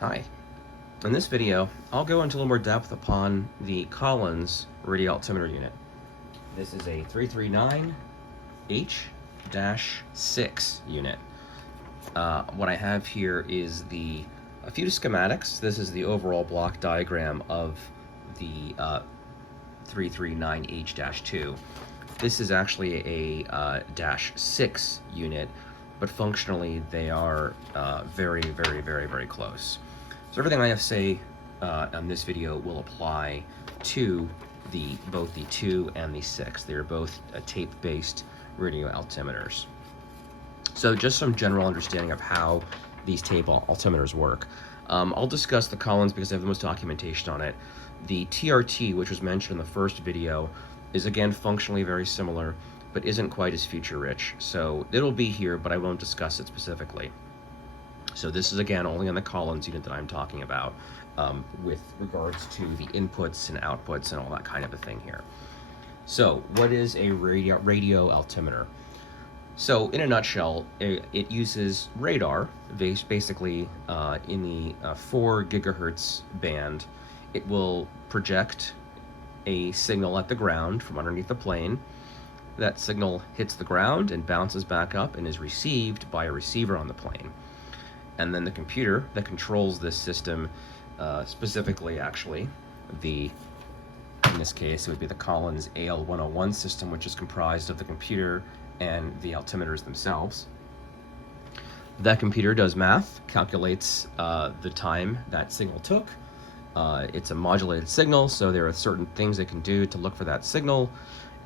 Hi. In this video, I'll go into a little more depth upon the Collins radio altimeter unit. This is a 339H-2 unit. What I have here is a few schematics. This is the overall block diagram of the 339H-2. This is actually a -6 unit, but functionally they are very, very, very, very close. So everything I have to say on this video will apply to both the 2 and the 6. They are both tape-based radio altimeters. So just some general understanding of how these tape altimeters work. I'll discuss the Collins because I have the most documentation on it. The TRT, which was mentioned in the first video, is again functionally very similar, but isn't quite as feature-rich. So it'll be here, but I won't discuss it specifically. So this is again only on the Collins unit that I'm talking about with regards to the inputs and outputs and all that kind of a thing here. So what is a radio altimeter? So in a nutshell, it uses radar, basically in the 4 gigahertz band. It will project a signal at the ground from underneath the plane. That signal hits the ground and bounces back up and is received by a receiver on the plane. And then the computer that controls this system, specifically actually, in this case, it would be the Collins AL101 system, which is comprised of the computer and the altimeters themselves. That computer does math, calculates the time that signal took. It's a modulated signal, so there are certain things it can do to look for that signal,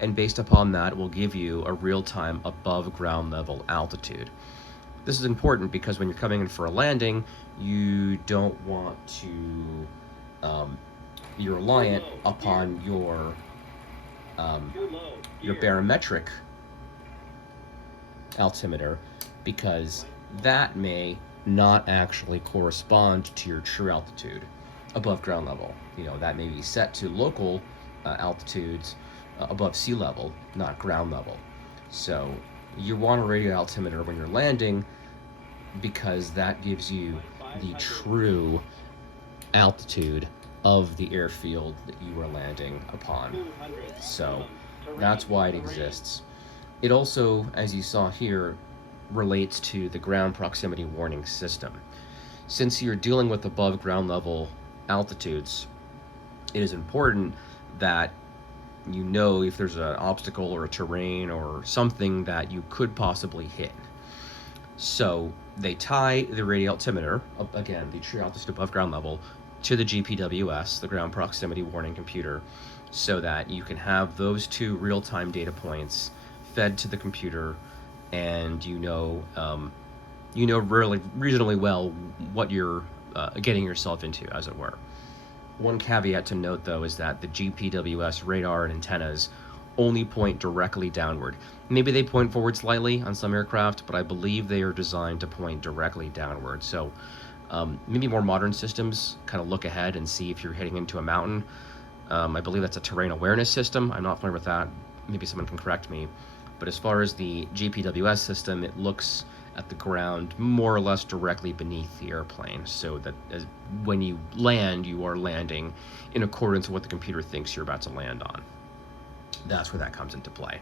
and based upon that, it will give you a real-time above ground level altitude. This is important because when you're coming in for a landing, you don't want to, you're reliant upon your barometric altimeter, because that may not actually correspond to your true altitude above ground level. You know, that may be set to local altitudes above sea level, not ground level. So you want a radio altimeter when you're landing because that gives you the true altitude of the airfield that you are landing upon. So that's why it exists. It also, as you saw here, relates to the ground proximity warning system. Since you're dealing with above ground level altitudes, it is important that you know if there's an obstacle or a terrain or something that you could possibly hit. So they tie the radio altimeter, again, the true altitude above ground level, to the GPWS, the ground proximity warning computer, so that you can have those 2 real-time data points fed to the computer, and you know really reasonably well what you're getting yourself into, as it were. One caveat to note, though, is that the GPWS radar and antennas only point directly downward. Maybe they point forward slightly on some aircraft, but I believe they are designed to point directly downward. So maybe more modern systems kind of look ahead and see if you're heading into a mountain. I believe that's a terrain awareness system. I'm not familiar with that. Maybe someone can correct me. But as far as the GPWS system, it looks at the ground more or less directly beneath the airplane, so that when you land, you are landing in accordance with what the computer thinks you're about to land on. That's where that comes into play.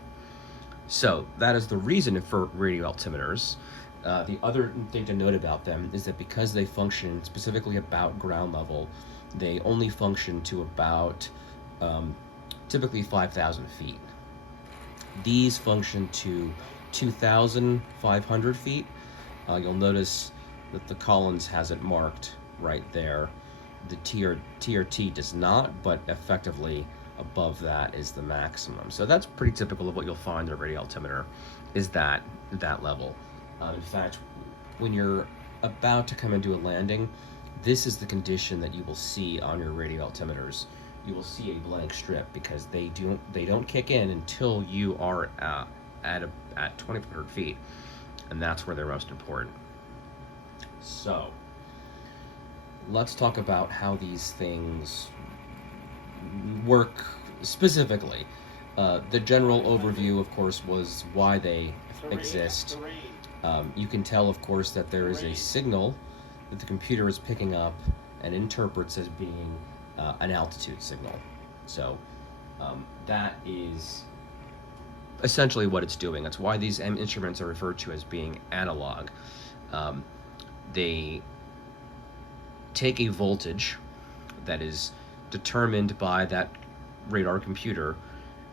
So that is the reason for radio altimeters. The other thing to note about them is that because they function specifically about ground level, they only function to about typically 5,000 feet. These function to 2,500 feet. You'll notice that the Collins has it marked right there. The TRT does not, but effectively above that is the maximum. So that's pretty typical of what you'll find in a radio altimeter, is that level. In fact, when you're about to come into a landing, this is the condition that you will see on your radio altimeters. You will see a blank strip because they don't kick in until you are at 2,500 feet, and that's where they're most important. So let's talk about how these things work specifically. The general overview, of course, was why they exist. You can tell, of course, that there is a signal that the computer is picking up and interprets as being an altitude signal. So that is essentially what it's doing. That's why these instruments are referred to as being analog. They take a voltage that is determined by that radar computer.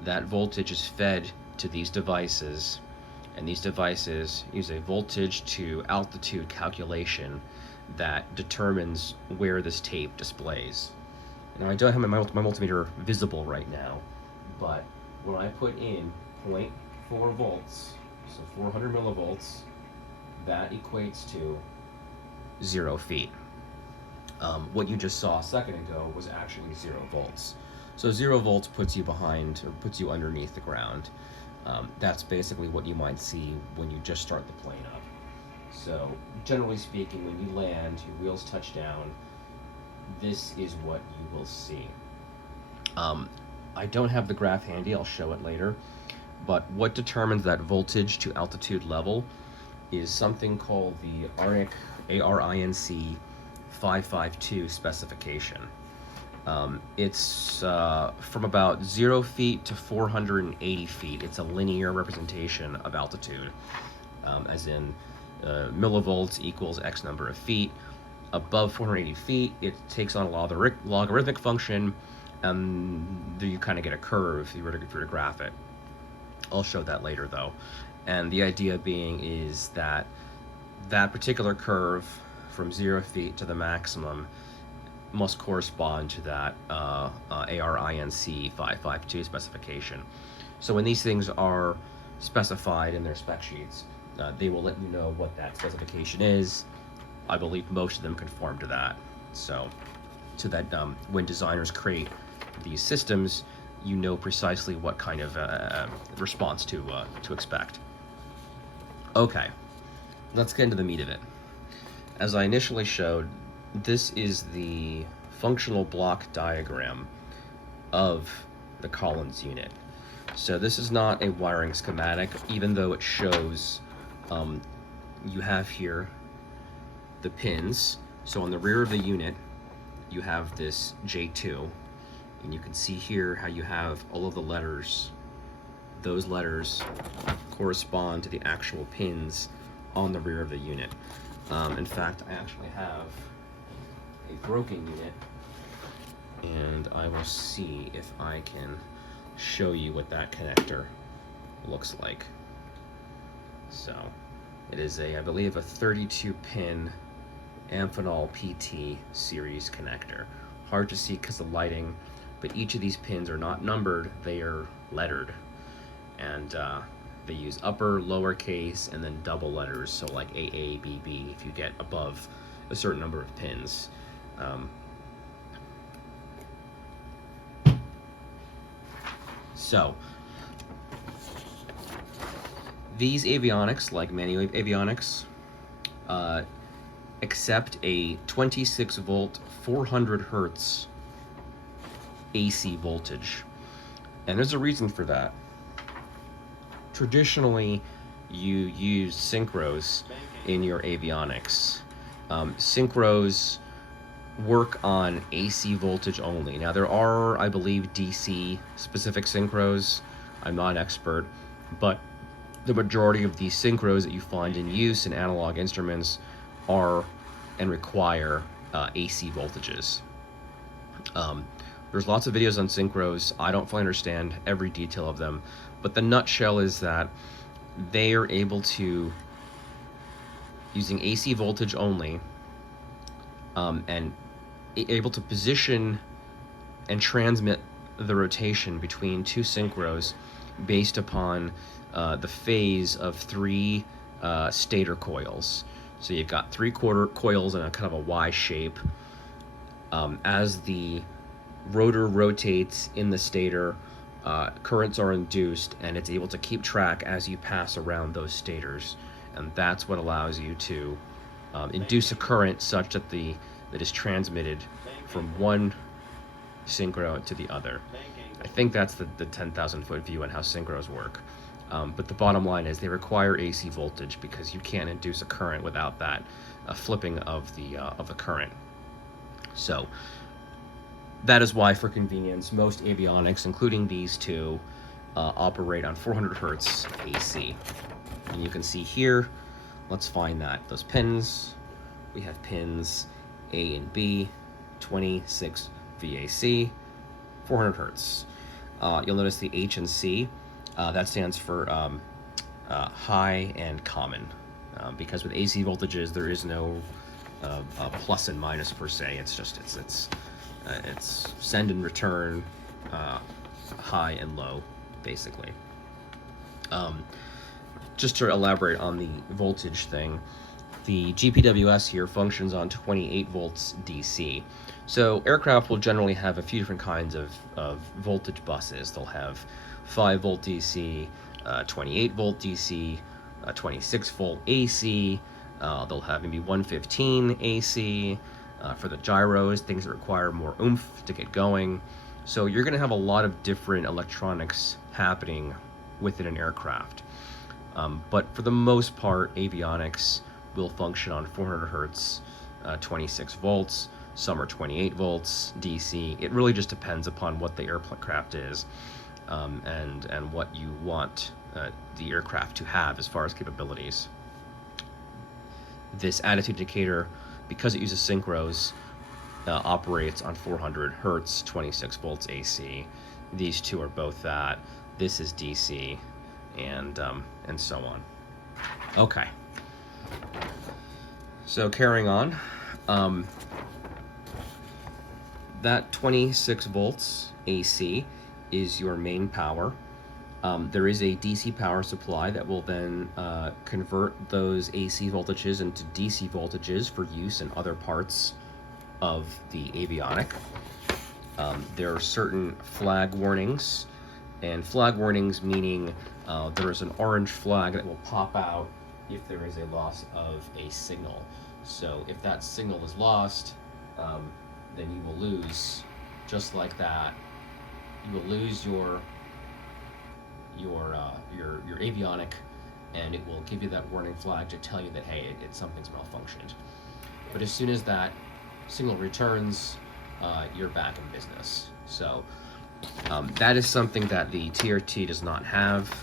That voltage is fed to these devices, and these devices use a voltage to altitude calculation that determines where this tape displays. Now, I don't have my multimeter visible right now, but when I put in 0.4 volts, so 400 millivolts, that equates to 0 feet. What you just saw a second ago was actually 0 volts. So 0 volts puts you behind, or puts you underneath the ground. That's basically what you might see when you just start the plane up. So generally speaking, when you land, your wheels touch down, this is what you will see. I don't have the graph handy, I'll show it later, but what determines that voltage to altitude level is something called the ARINC, ARINC 552 specification. It's from about 0 feet to 480 feet. It's a linear representation of altitude, as in millivolts equals X number of feet. Above 480 feet, it takes on a logarithmic function, and you kind of get a curve if you were to graph it. I'll show that later though. And the idea being is that that particular curve from 0 feet to the maximum must correspond to that ARINC 552 specification. So when these things are specified in their spec sheets, they will let you know what that specification is. I believe most of them conform to that. So that when designers create these systems, you know precisely what kind of response to expect. Okay, let's get into the meat of it. As I initially showed, this is the functional block diagram of the Collins unit. So this is not a wiring schematic, even though it shows you have here the pins. So on the rear of the unit, you have this J2, and you can see here how you have all of the letters. Those letters correspond to the actual pins on the rear of the unit. In fact, I actually have a broken unit, and I will see if I can show you what that connector looks like. So it is I believe a 32 pin Amphenol PT series connector. Hard to see because of lighting, but each of these pins are not numbered, they are lettered. And they use upper, lowercase, and then double letters, so like AA, BB if you get above a certain number of pins. So these avionics, like manual avionics, accept a 26 volt 400 hertz AC voltage, and there's a reason for that. Traditionally, you use Synchros in your avionics. Synchros work on AC voltage only. Now there are, I believe, DC specific Synchros. I'm not an expert, but the majority of these Synchros that you find in use in analog instruments are and require AC voltages. There's lots of videos on Synchros. I don't fully understand every detail of them, but the nutshell is that they are able to, using AC voltage only, and able to position and transmit the rotation between two Synchros based upon the phase of three stator coils. So you've got 3/4 coils in a kind of a Y shape. As the rotor rotates in the stator, currents are induced, and it's able to keep track as you pass around those stators, and that's what allows you to induce a current such that that is transmitted from one synchro to the other. I think that's the 10,000 foot view on how synchros work. But the bottom line is they require AC voltage because you can't induce a current without that flipping of the current. So that is why, for convenience, most avionics, including these two, operate on 400 hertz AC. And you can see here, let's find that. Those pins, we have pins A and B, 26 VAC, 400 hertz. You'll notice the H and C, that stands for high and common. Because with AC voltages, there is no plus and minus per se. It's just, it's send and return, high and low, basically. Just to elaborate on the voltage thing, the GPWS here functions on 28 volts DC. So aircraft will generally have a few different kinds of voltage buses. They'll have 5 volt DC, 28 volt DC, 26 volt AC, they'll have maybe 115 AC, for the gyros, things that require more oomph to get going. So you're going to have a lot of different electronics happening within an aircraft. But for the most part, avionics will function on 400 hertz, 26 volts. Some are 28 volts DC. It really just depends upon what the aircraft is, and what you want the aircraft to have as far as capabilities. This attitude indicator, because it uses Synchros, operates on 400 hertz, 26 volts AC. These two are both that. This is DC, and so on. Okay. So carrying on, that 26 volts AC is your main power. There is a DC power supply that will then convert those AC voltages into DC voltages for use in other parts of the avionic. There are certain flag warnings, and flag warnings meaning there is an orange flag that will pop out if there is a loss of a signal. So if that signal is lost, then you will lose, just like that. You will lose your avionic, and it will give you that warning flag to tell you that, hey, something's malfunctioned. But as soon as that signal returns, you're back in business. So that is something that the TRT does not have.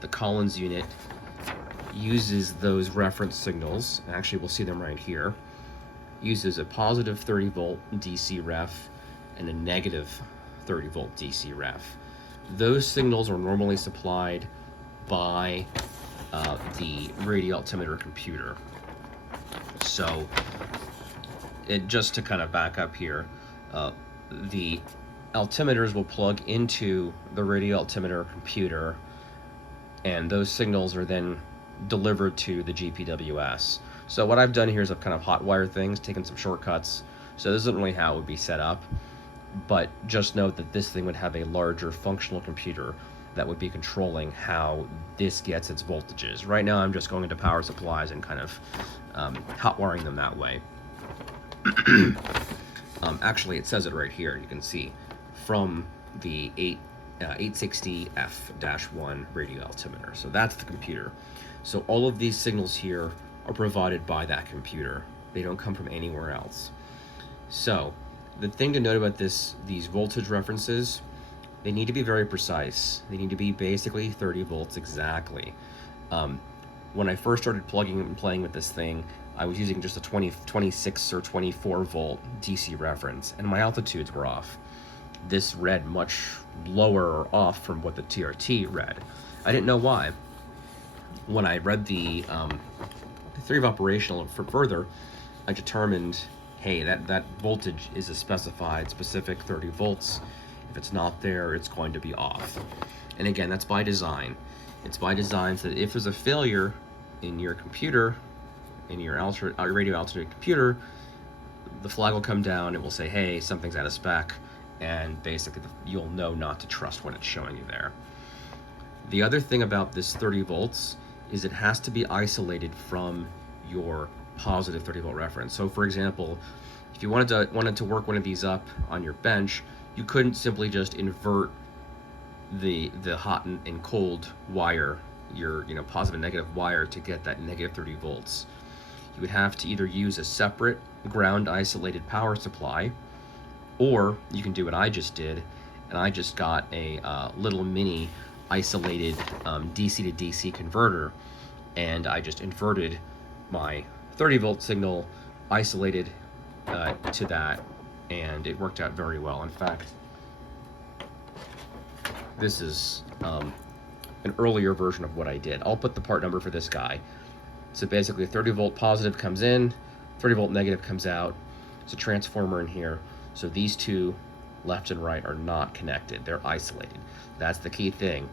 The Collins unit uses those reference signals. Actually, we'll see them right here. Uses a positive 30 volt DC ref and a negative 30 volt DC ref. Those signals are normally supplied by the Radio Altimeter computer. So, just to kind of back up here, the altimeters will plug into the Radio Altimeter computer, and those signals are then delivered to the GPWS. So what I've done here is I've kind of hotwired things, taken some shortcuts. So this isn't really how it would be set up, but just note that this thing would have a larger functional computer that would be controlling how this gets its voltages. Right now I'm just going into power supplies and kind of hotwiring them that way. Actually, it says it right here. You can see from the 860F-1 radio altimeter. So that's the computer. So all of these signals here are provided by that computer. They don't come from anywhere else. So the thing to note about these voltage references, they need to be very precise. They need to be basically 30 volts exactly. When I first started plugging and playing with this thing, I was using just a 26 or 24 volt DC reference, and my altitudes were off. This read much lower or off from what the TRT read. I didn't know why. When I read the theory of operational further, I determined, hey, that voltage is a specific 30 volts. If it's not there, it's going to be off. And again, that's by design. It's by design so that if there's a failure in your computer, in your radio altimeter computer, the flag will come down. It will say, hey, something's out of spec, and basically you'll know not to trust what it's showing you there. The other thing about this 30 volts is it has to be isolated from your positive 30 volt reference. So for example, if you wanted to work one of these up on your bench, you couldn't simply just invert the hot and cold wire, your positive and negative wire, to get that negative 30 volts. You would have to either use a separate ground isolated power supply, or you can do what I just did, and I just got a little mini isolated DC to DC converter, and I just inverted my 30 volt signal, isolated to that, and it worked out very well. In fact, this is an earlier version of what I did. I'll put the part number for this guy. So basically 30 volt positive comes in, 30 volt negative comes out. It's a transformer in here. So these two, left and right, are not connected. They're isolated. That's the key thing.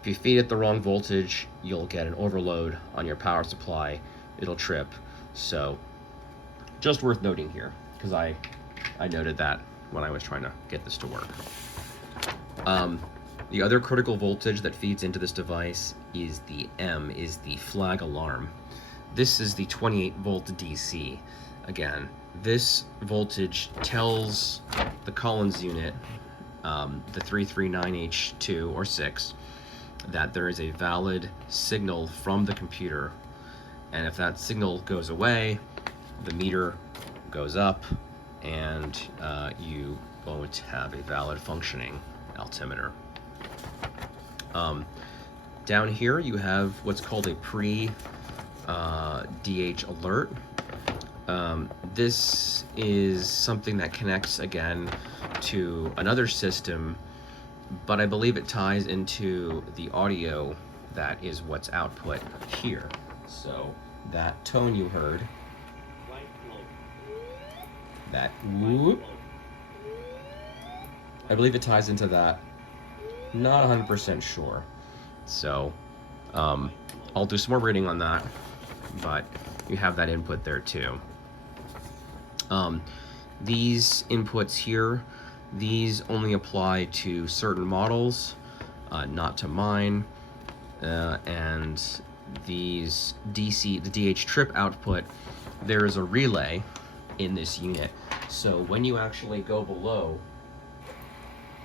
If you feed it the wrong voltage, you'll get an overload on your power supply. It'll trip. So just worth noting here, because I noted that when I was trying to get this to work. The other critical voltage that feeds into this device is the flag alarm. This is the 28 volt DC. Again, this voltage tells the Collins unit, the 339H-2 or 6, that there is a valid signal from the computer, and if that signal goes away, the meter goes up, and you won't have a valid functioning altimeter. Down here you have what's called a pre-DH alert. This is something that connects again to another system, but I believe it ties into the audio that is what's output here. So that tone you heard, that whoop, I believe it ties into that. Not 100% sure. So I'll do some more reading on that, but you have that input there too. These inputs here, these only apply to certain models, not to mine, and these DC, the DH trip output, there is a relay in this unit. So when you actually go below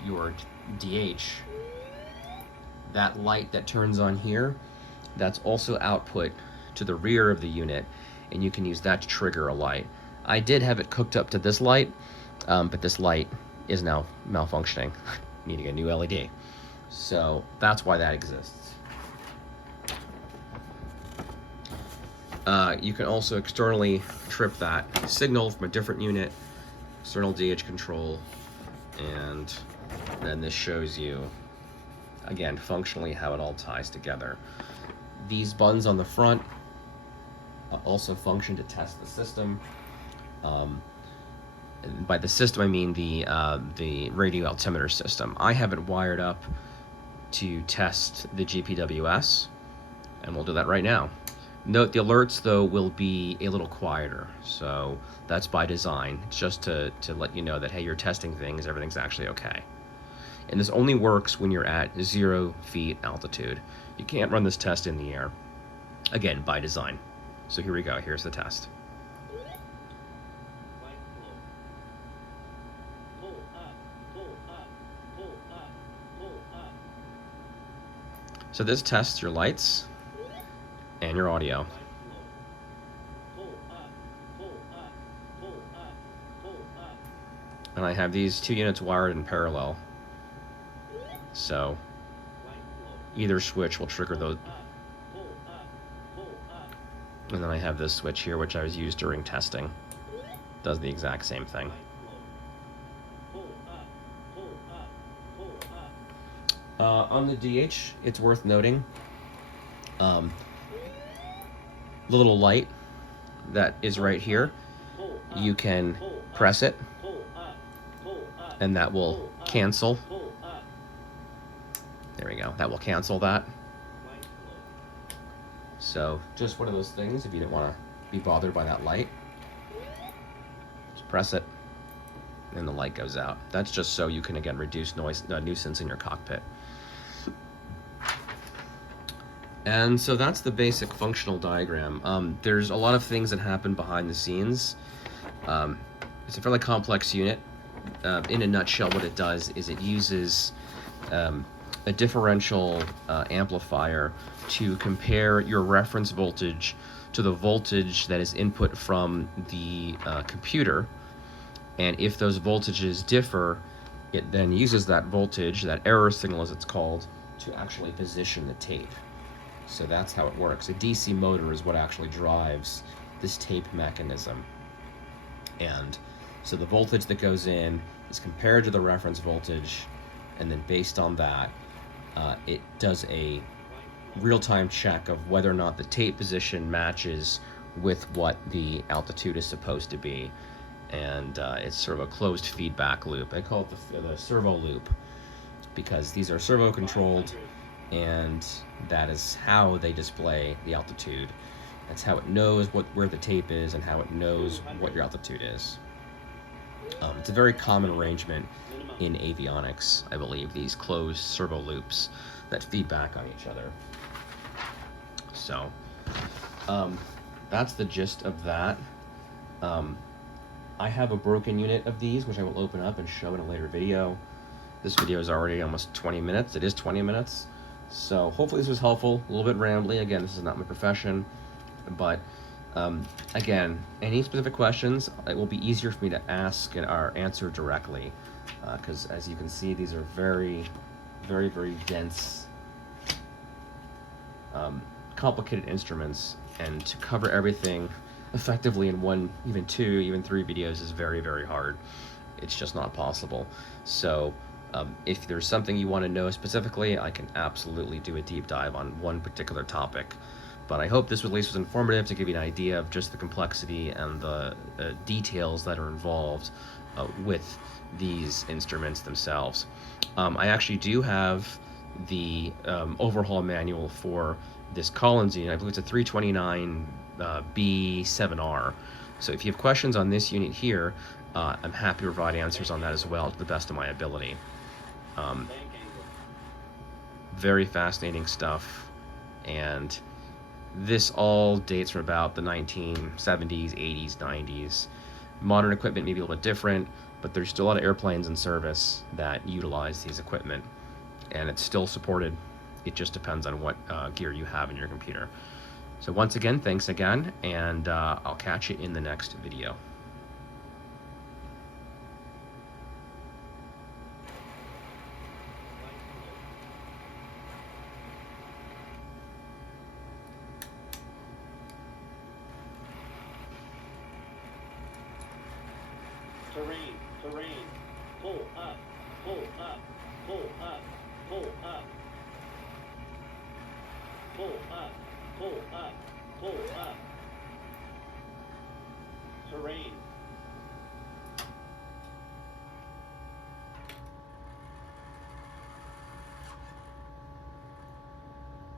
your DH, that light that turns on here, that's also output to the rear of the unit, and you can use that to trigger a light. I did have it cooked up to this light, but this light is now malfunctioning, needing a new LED. So that's why that exists. You can also externally trip that signal from a different unit, external DH control, and then this shows you, again, functionally how it all ties together. These buttons on the front also function to test the system. And by the system, I mean the radio altimeter system. I have it wired up to test the GPWS, and we'll do that right now. Note the alerts, though, will be a little quieter, so that's by design. It's just to let you know that, hey, you're testing things, everything's actually okay. And this only works when you're at 0 feet altitude. You can't run this test in the air, again, by design. So here we go, here's the test. So this tests your lights and your audio. And I have these two units wired in parallel. So either switch will trigger those. And then I have this switch here, which I was used during testing. Does the exact same thing. On the DH, it's worth noting, the little light that is right here, you can press it, and that will cancel. There we go, that will cancel that. So just one of those things, if you didn't want to be bothered by that light, just press it, and the light goes out. That's just so you can, again, reduce noise, nuisance in your cockpit. And so that's the basic functional diagram. There's a lot of things that happen behind the scenes. It's a fairly complex unit. In a nutshell, what it does is it uses a differential amplifier to compare your reference voltage to the voltage that is input from the computer. And if those voltages differ, it then uses that voltage, that error signal as it's called, to actually position the tape. So that's how it works. A DC motor is what actually drives this tape mechanism. And so the voltage that goes in is compared to the reference voltage, and then based on that, it does a real-time check of whether or not the tape position matches with what the altitude is supposed to be. And it's sort of a closed feedback loop. I call it the servo loop, because these are servo controlled, and that is how they display the altitude. That's how it knows where the tape is and how it knows what your altitude is. It's a very common arrangement in avionics, I believe, these closed servo loops that feed back on each other. So that's the gist of that. I have a broken unit of these, which I will open up and show in a later video. This video is already almost 20 minutes. It is 20 minutes. So hopefully this was helpful, a little bit rambly. Again, this is not my profession, but again, any specific questions, it will be easier for me to ask or answer directly, because as you can see, these are very, very, very dense, complicated instruments, and to cover everything effectively in one, even two, even three videos is very, very hard. It's just not possible. So if there's something you want to know specifically, I can absolutely do a deep dive on one particular topic. But I hope this at least was informative to give you an idea of just the complexity and the details that are involved with these instruments themselves. I actually do have the overhaul manual for this Collins unit. I believe it's a 329B7R. So if you have questions on this unit here, I'm happy to provide answers on that as well to the best of my ability. Very fascinating stuff, and this all dates from about the 1970s, 80s, 90s. Modern equipment may be a little bit different, but there's still a lot of airplanes in service that utilize these equipment, and it's still supported. It just depends on what gear you have in your computer. So once again, thanks again, and I'll catch you in the next video. Terrain, pull up, pull up, pull up, pull up, pull up, pull up, pull up, terrain.